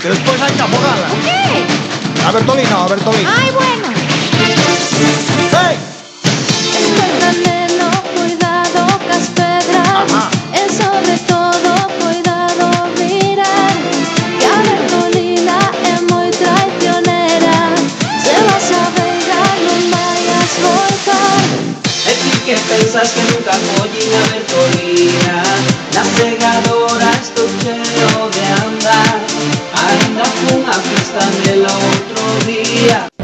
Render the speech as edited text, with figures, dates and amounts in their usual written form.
que después hay que afogarla. ¿Qué? A Bertolina, a Bertolina. Ay, bueno. ¡Hey! Neno, cuidado que as pedras. Ajá. E sobre todo, cuidado mirar que a Bertolina é moi traicionera. Se vas a beirar non vayas voltar. E ti que pensas que nunca follín a Bertolina? Na segadora estou cheo de andar. Ainda fun a festa nela outro día.